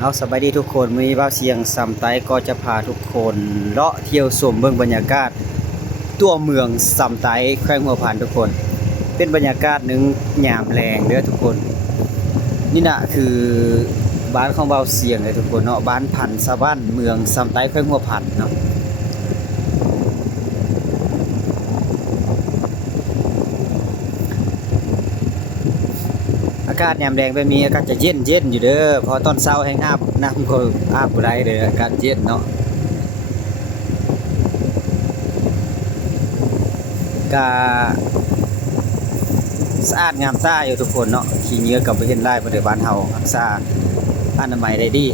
เอาสบายดีทุกคนมื้อนี้บ่าวเสียงสำไตก็จะพาทุกคนเลาะเที่ยวชมเบิ่งบรรยากาศตัวเมืองสำไตแขวงหัวผานทุกคน เป็นบรรยากาศหนึงยามแลงเด้อทุกคน นี่น่ะคือบ้านของบ่าวเสียงเลยทุกคนเนาะบ้านพันธุ์สะบ้านเมืองสำไตแขวงหัวผานเนาะอากาศยามแลงแบบนี้อากาศจะเย็นอยู่เด้อเพอตอนเช้าแห้งอาบน้ำก็อาบบ่ได้เด้ออากาศเย็นเนาะ ก็สะอาดงามตาอยู่ทุกคนเนาะขี้เหงื่อกับบ่เห็นลายบ่ได้บ้านเฮารักษาอนามัยได้ดี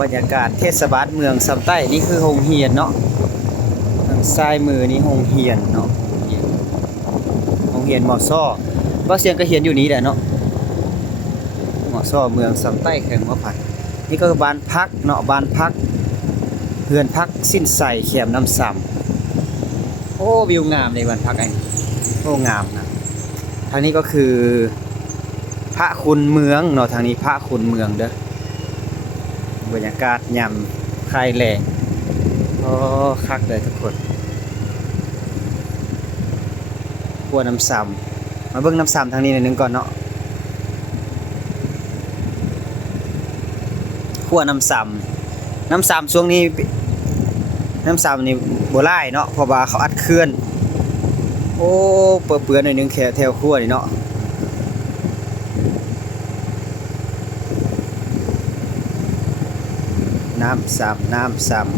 บรรยากาศเทศบาลเมืองสำใต้นี่คือโรงเรียนเนาะทางซ้ายมือนี่โรงเรียนเนาะโรงเรียนมอซ้อบ่เสียงก็เรียนอยู่นี้แหละเนาะมอซ้อเมืองสำใต้แขวงหัวผัดนี่ก็คือบ้านพักเนาะบ้านพักเรือนพักสิ้นใส่แขมน้ำซ้ำ โอ้วิวงามในวันพักไอ้โอ้งามนะทางนี้ก็คือพระคุณเมืองเนาะทางนี้พระคุณเมืองเด้อบรรยากาศยามคลายแล้งโอ้คักเลยทุกคนขั้วน้ำซ้ำมาเบิ่งน้ำซ้ำทางนี้หน่อยหนึงก่อนเนาะขั้วน้ำซ้ำน้ำซ้ำช่วงนี้น้ำซ้ำนี่บ่หลายเนาะเพราะว่าเขาอัดเขื่อน โอ้เปื้อนๆหน่อยนึงแถวครัวนี่เนาะน้ำซ้ำ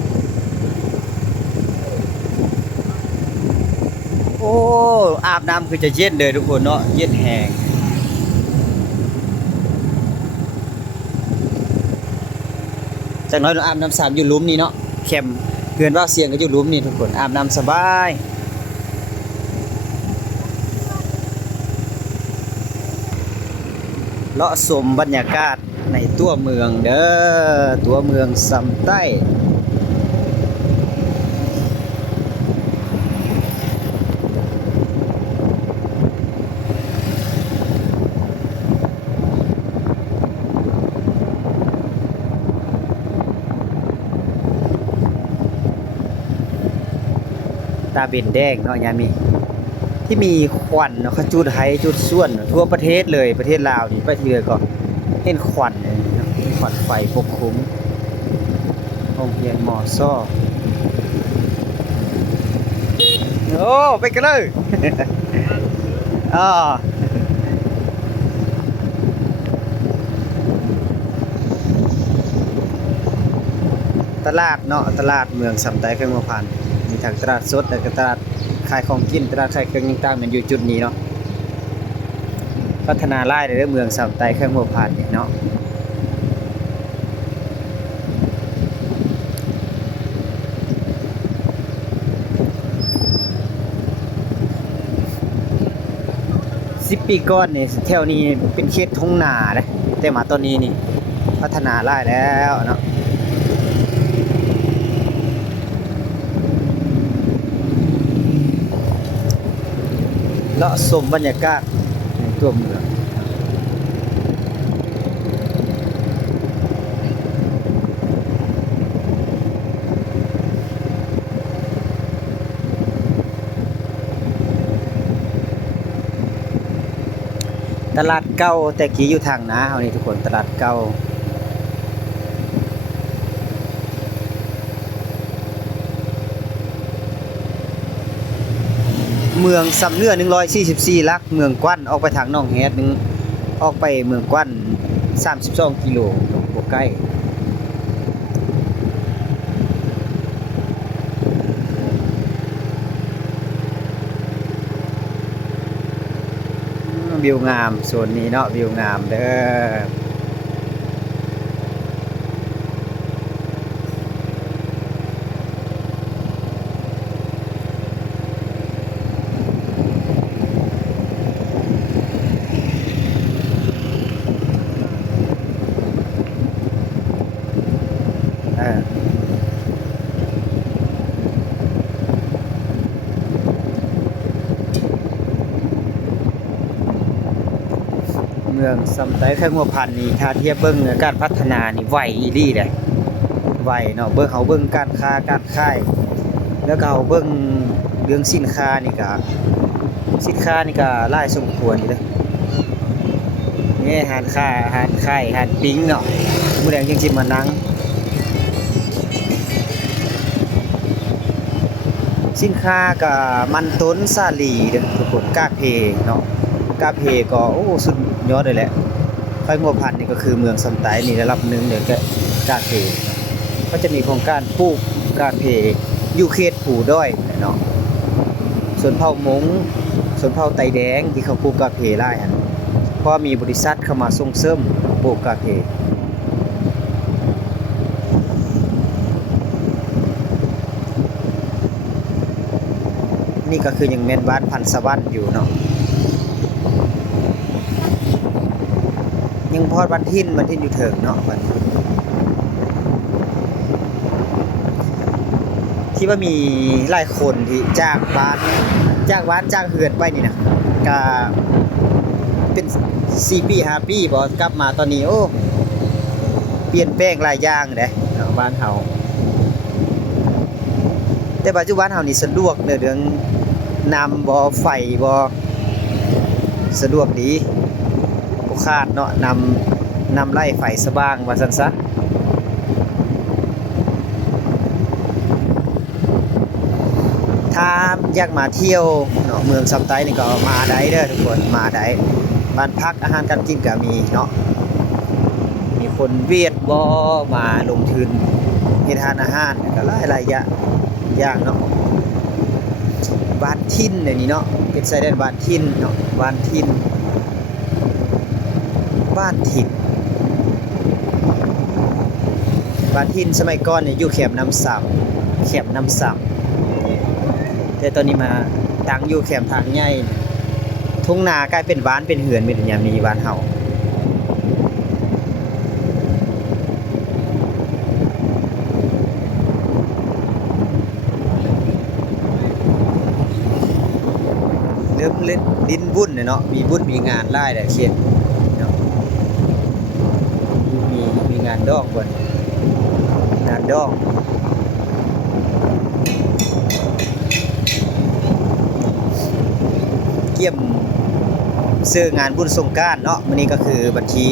โอ้อาบน้ำคือจะเย็นเลยทุกคนเนาะเย็นแห้งจากน้อยเราอาบน้ำซ้ำอยู่หลุมนี่เนาะแคมเพื่อนว่าเสียงก็อยู่หลุมนี่ทุกคนอาบน้ำสบายเลาะชมบรรยากาศในตัวเมืองเด้อตัวเมืองสำใต้ตาเบนแดงเนาะยามนี้ที่มีควันเนาะเขาจุดไห้จุดส่วนทั่วประเทศเลยประเทศลาวนี่ไปที่เลยก็เห็นควันเลยเนาะควันไฟปกคลุมโรงเรียนมอซ้อโอ้ไปกันเลยอ่าตลาดเนาะตลาดเมืองสำไตแขวงหัวผานมีทั้งตลาดสดและก็ตลาดขายของกินตลาดขายเครื่องต่างๆมันอยู่จุดนี้เนาะพัฒนาหลายในเมืองสำไตแขวงหัวผานนี่เนาะ10 ปีก่อนนี่แถวนี้เป็นเขตทุ่งนาเด้แต่มาตอนนี้นี่พัฒนาหลายแล้วเนาะเลาะชมบรรยากาศในตัวเมืองตลาดเก่าแต่กี้อยู่ทางนาเฮานี่ทุกคนตลาดเก่าเมืองสำเนื้อ144ลักเมืองกว้านออกไปทางหนองแฮดนึงออกไปเมืองกว้าน32 กิโลบ่ใกล้วิวงามโซนนี้เนาะวิวงามเด้อเออ มืองสำไต้แค่งัวพันธุ์นี่ถ้าเทียบเบิ่งการพัฒนานี่ไวอีหลีเลยไวเนาะเบิ่งเขาเบิ่งการค้าการขายแล้วก็เขาเบิ่งเรื่องสินค้านี่ก็หลายสมควรอยู่เด้อนี่อาหารค้าอาหารขายอาหารปิ้งเนาะมื้อแลงจังสิมานั่งสินค้าก็มันต้นสาลีเด้อทุกคนกาเพเนาะกาเพก็โอ้สุดยอดเลยแหละไฟงัวพันธุ์นี่ก็คือเมืองสำไต้นี่ระดับหนึ่งเด้อก็กาเพก็จะมีโครงการปลูกกาเพอยู่เขตผู้ด้อยเนาะส่วนเผ่ามงส่วนเผ่าไตแดงที่เขาปลูกกาเพหลายหั่นเพราะมีบริษัทเข้ามาส่งเสริมปลูกกาเพนี่ก็คือยังแม่นบ้านพันสะวันอยู่เนาะยังพอดบ้านทินอยู่เถิงเนาะบ้านทินที่ว่ามีหลายคนที่จากบ้านจากเฮือนไปนี่นะก็เป็น4ปี5ปีบ่กลับมาตอนนี้โอ้เปลี่ยนแปลงหลายอย่างเด้เนาะบ้านเฮาแต่ปัจจุบันเฮานี่สะดวกเรื่องน้ำบ่ไฟบ่สะดวกดีบ่ขาดเนาะนำไล่ไฟสว่างว่าซั่นซะถ้าอยากมาเที่ยวเนาะเมืองสำไต้นี่ก็มาได้เด้อทุกคนมาได้บ้านพักอาหารการกินก็มีเนาะมีคนเวียดบ่มาลงทุนเฮ็ดอาหารก็หลายอย่างเนาะบ้านทินนี่เนาะเป็นชายแดนบ้านทินเนาะบ้านทินบ้านทินสมัยก่อนเนี่ยอยู่แคมป์น้ำซ้ำแต่ตอนนี้มาตั้งอยู่แคมป์ทางใหญ่ทุ่งนากลายเป็นบ้านเป็นเหือนเป็นอย่างนี้บ้านเฮาเริ่มเล่นดินบุญเนาะมีบุญมีงานหลายแต่เขียนเนาะมีงานดอกบ่งานดอกเกี่ยมซื้องานบุญสงกรานต์เนาะมื้อนี้ก็คือวันที่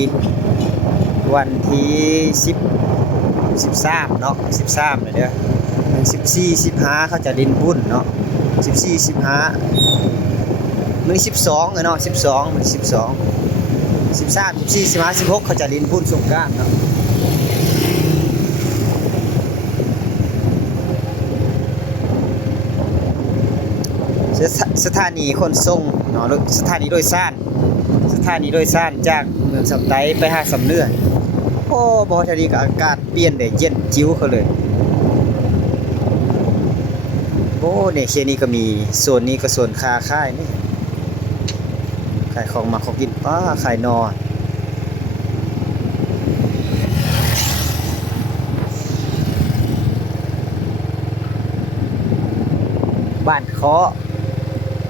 13เนาะ13เด้อ14 15เขาจะดินบุญเนาะ14 15มื้อนี้12เนาะ12มื้อ12 13 14 15 16เขาจะดินบุญสงกรานต์เนาะสถานีขนส่งเนาะสถานีโดยสารจากเมืองสำไต้ไปหาสำเนือโอ้บ่ทันดีก็อากาศเปลี่ยนได้เย็นจิ้วเขาเลยโอ้เนี่ยเขตนี้ก็มีโซนนี้ก็โซนค้าขายนี่ขายของมาของกินป้าขายนอบ้านเคาะ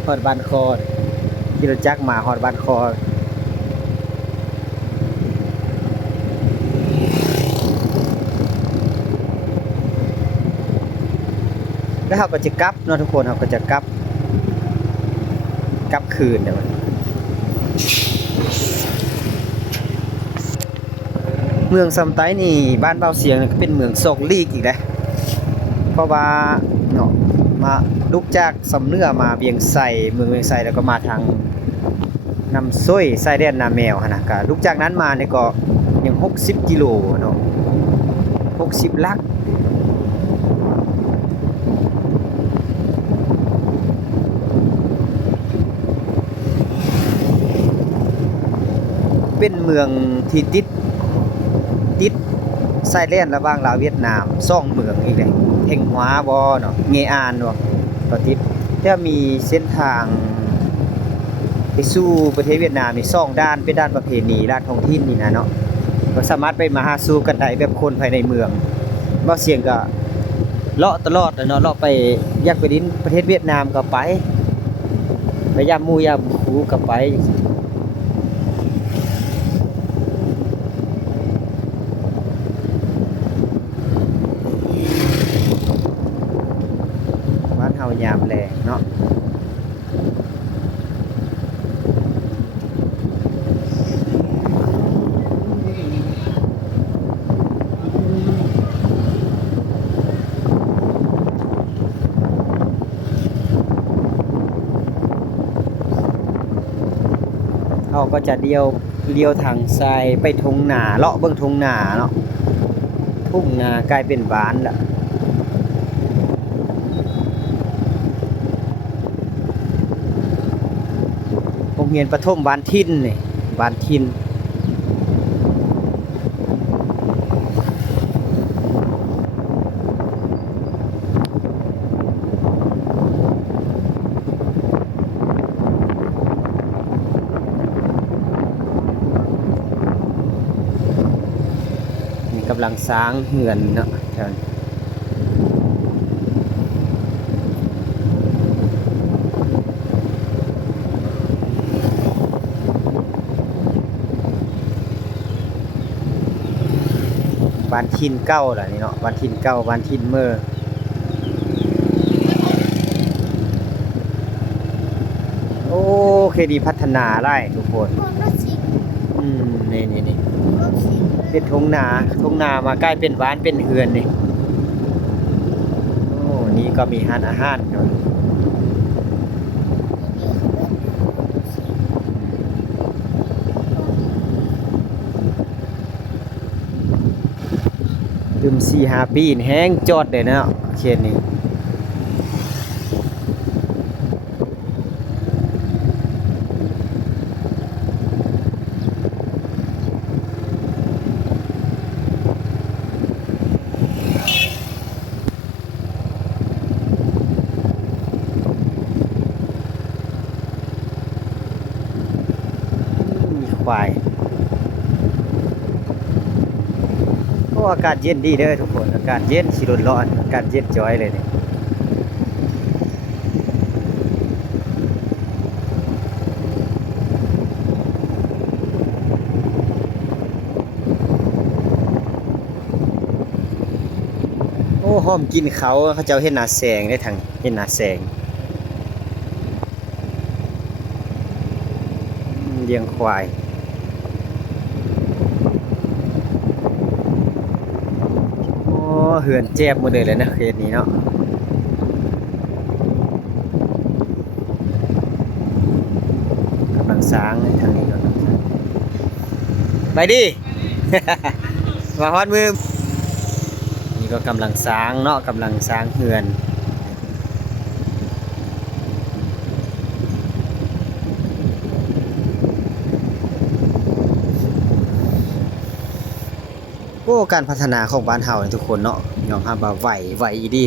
ฮอดบ้านคอขี่รถจักรมาฮอดบ้านคอแล้วเราก็จะกลับเนาะทุกคนเราก็จะกลับคืนเดี๋ยวเมืองสำไต้นี่บ้านเบาเสียงก็เป็นเมืองโศกลีกอีกแล้วเพราะว่าเนาะมาลุกจากสำเนือมาเวียงไส่เมืองเวียงไส่แล้วก็มาทางน้ำส้ยไส้แดนนาแมวนะก็ลุกจากนั้นมาเนี่ยก็ยัง60กิโลเนาะ60ลักเป็นเมืองที่ติดไส้แดนระหว่างลาวเวียดนาม2เมืองอีกเลยเฮงฮวาบ่เนาะเงอานบ่ก็ติดจะมีเส้นทางไปสู่ประเทศเวียดนามนี่2ด้านเป็นด้านประเพณีด้านท้องถิ่นนี่นะเนาะก็สามารถไปมาหาสู่กันได้แบบคนภายในเมืองบ่เสียงก็เลาะตลอดเนาะเลาะไปอยากไปดินประเทศเวียดนามก็ไปยามหมู่ยามคูก็ไป เขาก็จะเลี้ยวทางซ้ายไปทุ่งนาเลาะเบิ่งทุ่งนาเนาะทุ่งนากลายเป็นบ้านละโรงเรียนประถมบ้านทินนี่บ้านทินนี่กำลังสร้างเฮือนเนาะแถวนี้บ้านทินเก้าล่ะนี่เนาะบ้านทินเก้าบ้านทินเมื่อโอเคดีพัฒนาได้ทุกคนนี่เป็นทุ่งนามาใกล้เป็นบ้านเป็นเฮือนนี่โอ้นี่ก็มีร้านอาหารเนาะลืม4-5 ปีนี่แห้งจอดเลยเนาะเขตนี้มีควายโอ้อากาศเย็นดีเด้อทุกคนอากาศเย็นสิร้อนอากาศเย็นจ้อยเลยนี่โอ้หอมกินเขาเจ้าเฮ็ดหน้าแสงได้ทางเฮ็ดหน้าแสงเลี้ยงควายโอ้เหือนแจ๊บหมดเลยนะเขตนี้เนาะกำลังสร้างทางนี้ก่อนไปดิ มาฮอดมือนี่ก็กำลังสร้างเนาะกำลังสร้างเฮือนโอ้การพัฒนาของบ้านเฮานี่ทุกคนเนาะยอมรับว่าไหวอีดี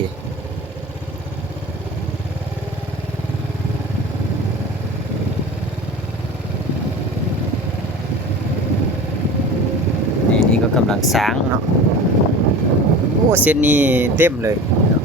นี่ก็กำลังสร้างเนาะโอ้เส้นนี้เต็มเลยเนาะ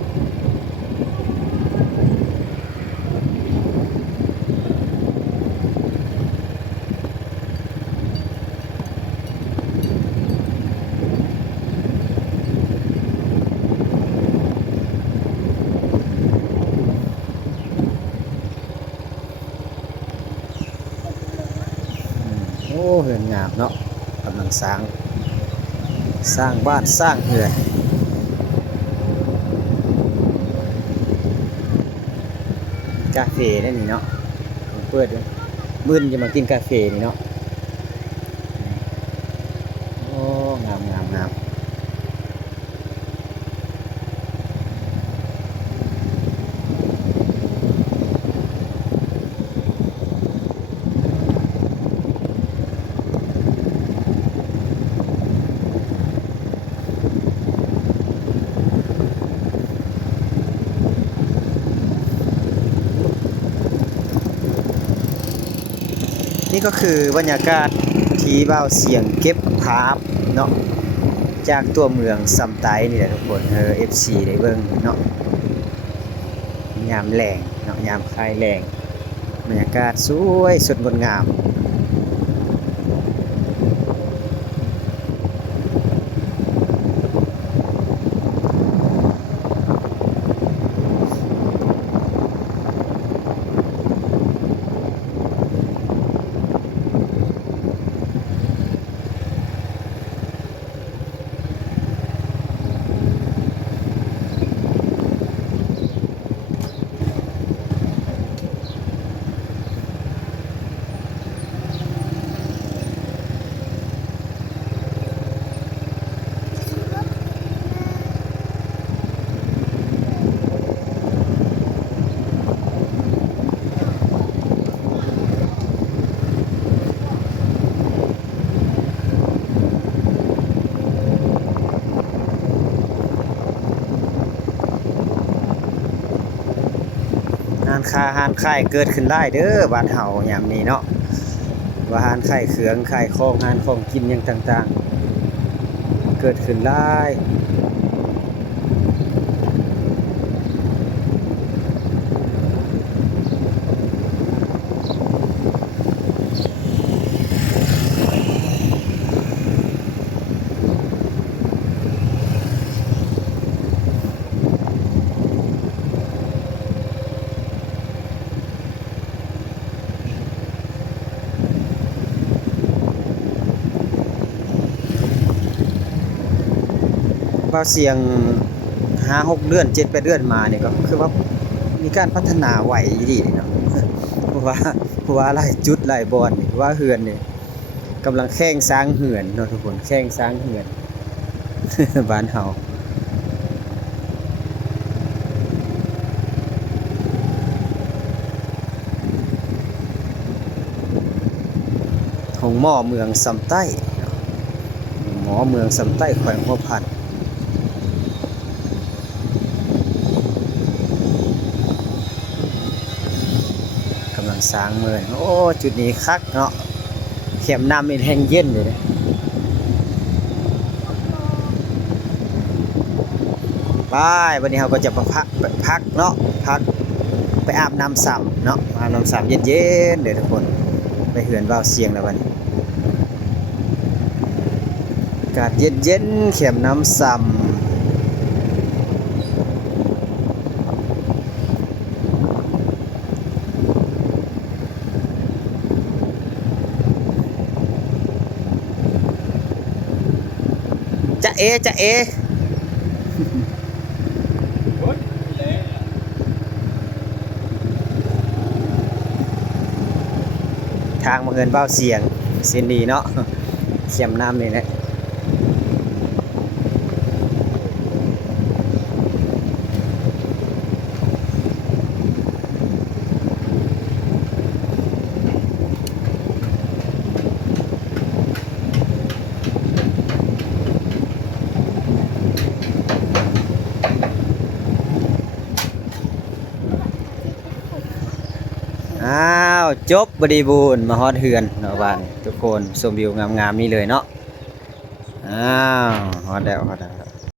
โอ้เฮือนงามเนาะกำลังสร้างบ้านสร้างเฮือนกาแฟนั่นนี่เนาะเปิดด้วยมื้อนี้จะมากินกาแฟนี่เนาะโอ้งามนี่ก็คือบรรยากาศที่บ่าวเสียงเก็บภาพเนาะจากตัวเมืองซำไต้นี่แหละทุกคนFC ได้เบิ่งเนาะยามแล้งเนาะยามคลายแล้งบรรยากาศสวยสดงดงาม านค้าร้านขายเกิดขึ้นหลายเด้อบ้านเฮายามนี้เนาะว่าร้านขายเครื่องขายของร้านของกินหยังต่างๆเกิดขึ้นหลายว่าเสียง5-6 เดือน7-8 เดือนมานี่ก็คือว่ามีการพัฒนาไหวอีหลีเนาะเพราะว่าหลายจุดหลายบอนนี่ว่าเฮือนนี่กำลังแข่งสร้างเฮือนเนาะทุกคนแข่งสร้างเฮือน บ้านเฮาของหม้อเมืองสำใต้เนาะหมอเมืองสำใต้แขวงหัวพันกำลังสร้างเมืองโอ้จุดนี้คักเนาะเข็มน้ำนี่แห้งเย็นเลยเด้ไปวันนี้เราก็จะมาพักเนาะพักไปอาบน้ำซ้ำเนาะอาบน้ำซ้ำเย็นๆเดี๋ยวทุกคนไปเหือนว่าวเสียงแล้ววันนี้อากาศเย็นๆเข็มน้ำซ้ำจะเอทางมาเหินว่าวเสียงเส้นดีเนาะเข็มน้ำนี่แหละอ้าวจบบริบูรณ์มาฮอดเฮือนเนาะบ้านทุกคนชมวิวงามๆนี่เลยเนาะอ้าวฮอดแล้ว